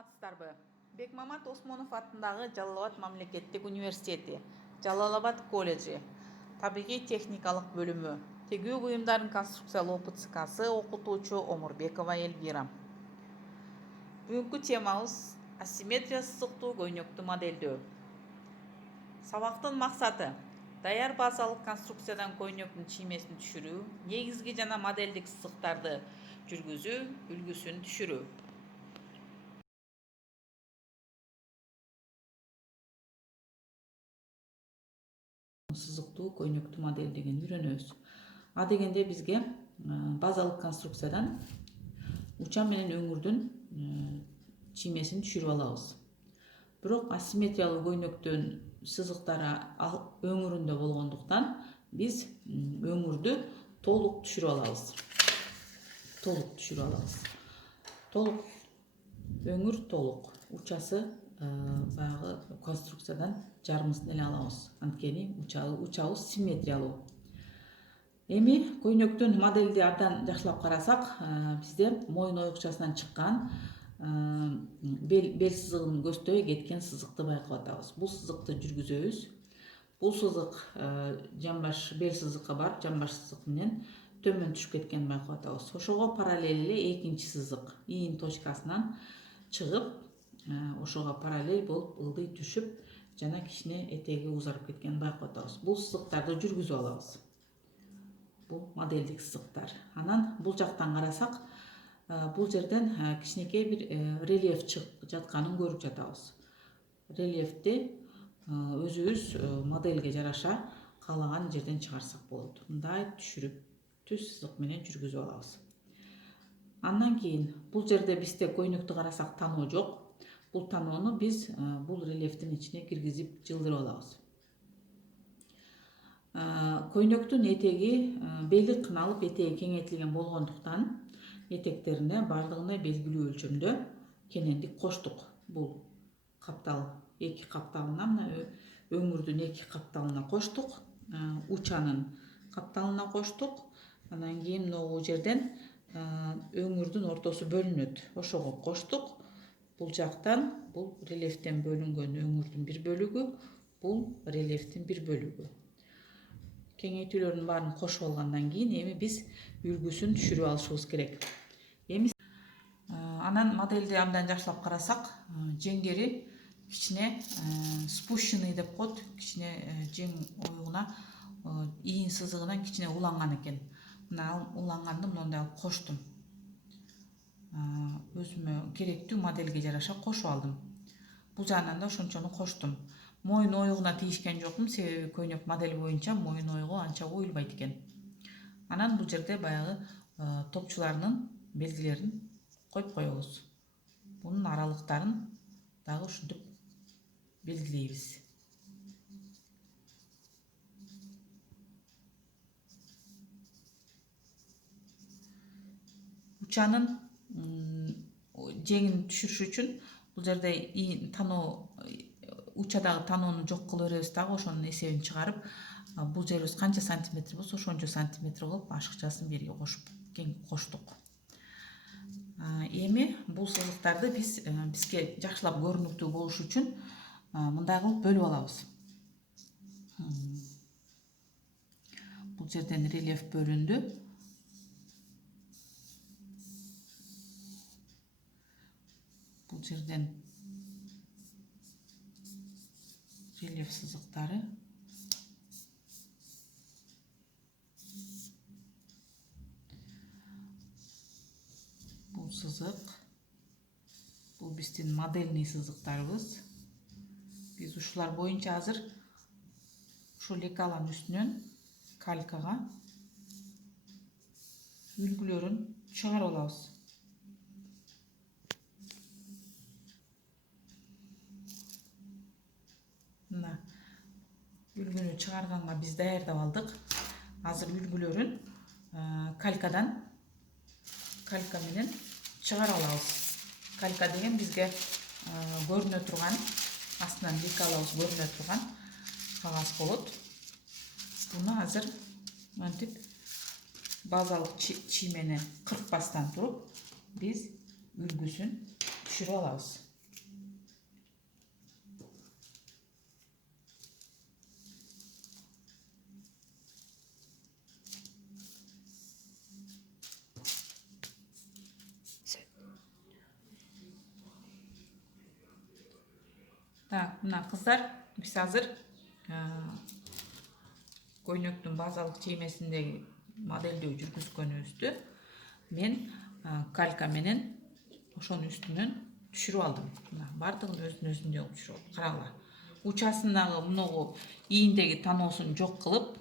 саламатсыздарбы? Бекмамат Осмонов атындагы Жалал-Абад мамлекеттик университети, Жалал-Абад колледжи, табигый техникалык бөлүмү, тегүү буюмдарын конструкциялоо ОПЦКсы окутуучу Омурбекова Эльвира. Бүгүнкү темабыз асимметрия сызыктуу көйнөктү модельдөө. Сабактын максаты даяр базалык конструкциядан көйнөктүн чиймесин түшүрүү, негизги жана модельдик сызыктарды жүргүзүү, үлгүсүн түшүрүү. Сызыктуу көйнөктү модельдегенди үйрөнөбүз. А дегенде бизге базалык конструкциядан учан менен өңүрдүн чиймесин түшүрүп алабыз. Бирок асимметриялуу көйнөктүн сызыктары өңүрүндө болгондуктан биз өңүрдү толук түшүрүп алабыз. Толук өңүр толук. Учасы баягы конструкциядан жарымысын эле алабыз. Анткени учабыз симметриялуу. Эми көйнөктүн моделди абдан жакшылап карасак, бизде моюн оюкчасынан чыккан бел сызыгынын көздөй кеткен сызыкты байкап атабыз. Бул сызыкты жүргүзөбүз. Бул сызык жамбаш бел сызыкка барып, жамбаш сызык менен төмөн түшүп кеткенин байкап атабыз. Ошого параллель эле экинчи сызык иин точкасынан чыгып, ошого параллель болуп ылдый түшүп, жана кичине этеги узарып кеткенин байкап атабыз. Бул сызыктарды жүргүзүп алабыз. Бул модельдик сызыктар. Анан бул жактан карасак, бул жерден кичинекей бир рельеф чыгып жатканын көрүп жатабыз. Рельефти өзүбүз модельге жараша каалаган жерден чыгарсак болот. Мындай түшүрүп, түз сызык менен жүргүзүп алабыз. Андан кийин бул жерде бизде көйнөктү карасак таноо жок. Бул таноону биз бул рельефтин ичине киргизип жылдырып алабыз. Көйнөктүн этеги бели кыналып, этеги кеңейтилген болгондуктан этектерине бардыгына белгилүү өлчөмдө кенендик коштук. Бул каптал, эки капталына, мына өңүрдүн эки капталына коштук, учанын капталына коштук. Андан кийин могу жерден өңүрдүн ортосу бөлүнөт. Ошого коштук. Бул жактан бул рельефтен бөлүнгөн өңүрдүн бир бөлүгү, бул рельефтин бир бөлүгү. Кеңейтүүлөрдүн баарын кошуп алгандан кийин эми биз үлгүсүн түшүрүп алышыбыз керек. Эми анан модельди абдан жакшылап карасак, жеңдери кичине спущенный деп коет, кичине жең оюгуна иин сызыгынан кичине уланган экен. Мына уланганды мындай алып коштум. Өзүмө керектүү модельге жараша кошуп алдым. Бул жагынан да ошончону коштум. Моюн оюгуна тийишкен жокмун, себеби көйнөк модель боюнча моюн оюгу анча оюлбайт экен. Анан бул жерде баягы топчуларынын белгилерин коюп коебуз. Бунун аралыктарын дагы ушинтип белгилейбиз. Учанын жеңин түшүрүш үчүн бул жерде таноо, учадагы таноону жок кыла беребиз дагы, ошонун эсебин чыгарып, бул жерибиз канча сантиметр болсо ошончо сантиметр кылып ашыкчасын берге кошуп коштук. Эми бул сызыктарды бизге жакшылап көрүнүктүү болуш үчүн мындай кылып бөлүп алабыз. Бул жерден рельеф бөлүндү. Бул жерден рельеф сызыктары. Бул сызык. Бул биздин модельный сызыктарыбыз. Биз ушулар боюнча азыр ушул лекаланын үстүнөн калькага үлгүлөрүн чыгарып алабыз. Мына үлгүнү чыгарганга биз даярдап алдык. Азыр үлгүлөрүн калька менен чыгарып алабыз. Калька деген бизге көрүнө турган, астынан лекалабыз көрүнө турган кагаз болот. Буну азыр мынтип базалык чиймени кыркпастан туруп биз үлгүсүн түшүрүп алабыз. Так, мына қыздар, біз азыр көйнөктүн базалык чиймесиндеги моделдөө жүргүзгөнүбүздү мен калька менен ошонун үстүнөн түшүрүп алдым. Мына бардыгын өзүнүн өзүндөй кылып түшүрүп алдым. Караңла. Учасындагы муногу ийиндеги таноосун жок кылып,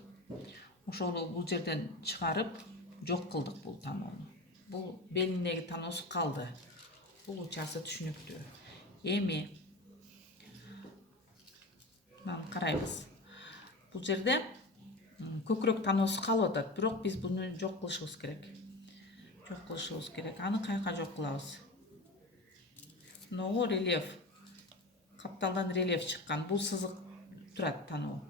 ошону бул жерден чыгарып жок кылдык бул таноону. Бул белиндеги таноосу калды. Бул учасы түшүнүктүү. Эми карайбыз. Бул жерде көкүрөк таноосу калып атат, бирок биз буну жок кылышыбыз керек. Жок кылышыбыз керек. Аны каяка жок кылабыз? Мынагу рельеф. Капталдан рельеф чыккан. Бул сызык турат таноо.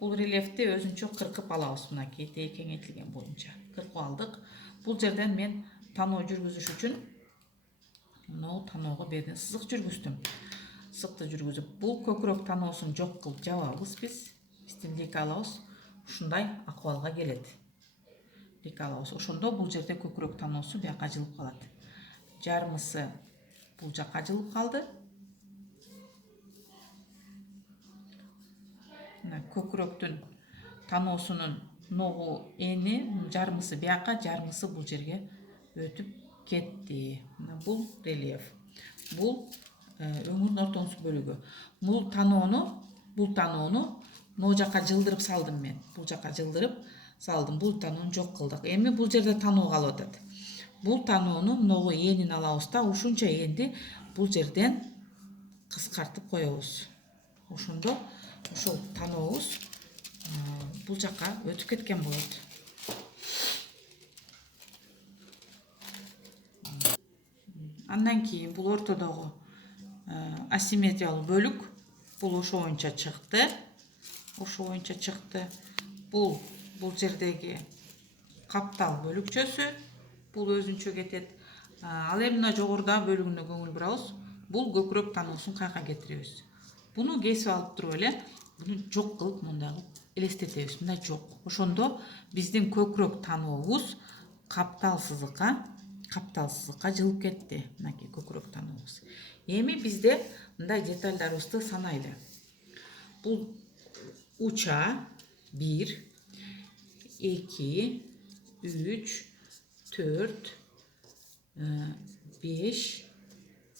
Бул рельефти өзүнчө кыркып алабыз. Мынакей этеги кеңейтилген боюнча кыркып алдык. Бул жерден мен таноо жүргүзүш үчүн мынау таноого берден сызык жүргүздүм. Сызыкты жүргүзүп, бул көкүрөк таноосун жок кылып жабабыз биз. Биздин лик алабыз. Ушундай акыбалга келет. Лик алабыз. Ошондо бул жерде көкүрөк таноосу бияка жылып калат. Жармысы бул жакка жылып калды. Мына көкүрөктүн таноосунун ногу эни жармысы бияка, жармысы бул жерге өтүп кетти. Мына бул рельеф. Бул өңүрдүн ортоңсу бөлүгү. Бул таноону могу жака жылдырып салдым мен. Бул жака жылдырып салдым. Бул таноону жок кылдык. Эми бул жерде таноо калып атат. Бул таноону могу энин алабыз да, ушунча энди бул жерден кыскартып коебуз. Ошондо ошол танообуз бул жака өтүп кеткен болот. Андан кийин бул ортодогу асимметриялык бөлүк бул ошо боюнча чыкты. Бул жердеги каптал бөлүкчөсү бул өзүнчө кетет. Ал эми мына жогоруда бөлүгүнө көңүл бурабыз. Бул көкүрөк таноосун каяка кетиребиз. Буну кесип алып туруп эле буну жок кылып мындагы элестетебиз. Мында жок. Ошондо биздин көкүрөк танообуз каптал сызыкка жылып кетти. Мынакей көкүрөк танообуз. Эми бизде мындай детальдарыбызды санайлы. Бул уча 1, 2, 3, 4, 5,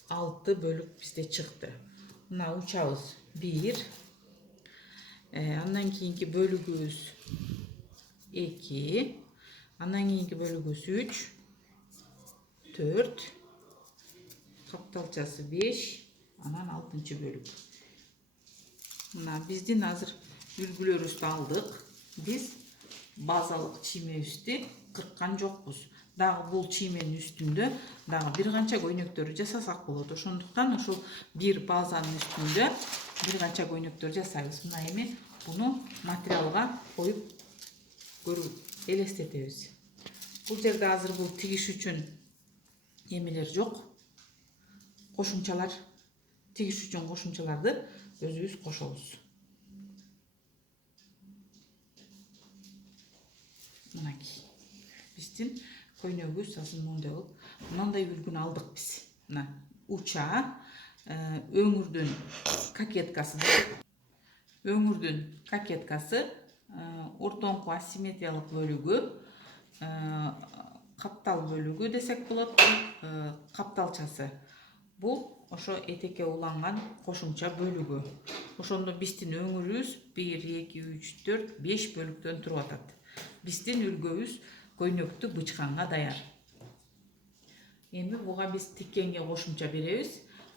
6 бөлүк бизде чыкты. Мына учабыз 1, андан кийинки бөлүгүбүз 2, андан кийинки бөлүгүбүз 3, 4, капталчасы 5, анан 6-чы бөлүк. Мына биздин азыр үлгүлөрүбүздү алдык. Биз базалык чиймебизди кырккан жокпуз. Дагы бул чийменин үстүндө дагы бир канча көйнөктөрдү жасасак болот. Ошондуктан ушул бир базанын үстүндө бир канча көйнөктөр жасайбыз. Мына эми буну материалга коюп көрүп элестетебиз. Бул жерде азыр бул тигиш үчүн эмелер жок. Кошумчалар, тигиш үчүн кошумчаларды өзүбүз кошобуз. Мынакей. Биздин көйнөгүбүз азыр мындай үлгүнү алдык биз. Мына уча, өңүрдүн какеткасы, ортоңку асимметриялык бөлүгү, каптал бөлүгү десек болот, капталчасы. Бул ошо этекке уланган кошумча бөлүгү. Ошондо биздин өңүрүбүз 1, 2, 3, 4, 5 бөлүктөн туруп атат. Биздин үлгүбүз көйнөктү бычканга даяр. Эми буга биз тиккенге кошумча беребиз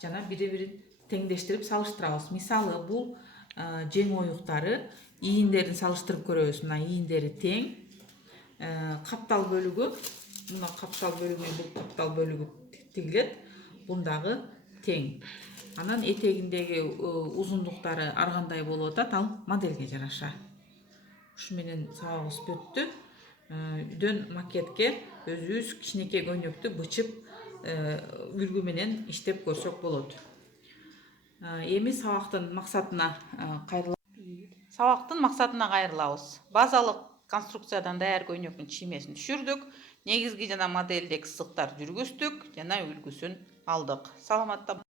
жана бири-бирин теңдештирип салыштырабыз. Мисалы, бул жең оюктары, ийиндерин салыштырып көрөбүз. Мына ийиндери тең. Каптал бөлүгү, мына каптал бөлүгү менен бул каптал бөлүгү тигилет. Бундагы тең. Анан этегиндеги узундуктары ар кандай болуп атат, ал модельге жараша. Ушу менен сабагыбыз бүттү. Үйдөн макетке өзүбүз кичинекей көйнөктү бычып үлгү менен иштеп көрсөк болот. Эми сабактын максатына кайрылабыз. Базалык конструкциядан даяр көйнөктүн чиймесин түшүрдүк. Негизги жана модельдеги сызыктарды жүргүздүк жана үлгүсүн алдык. Саламатта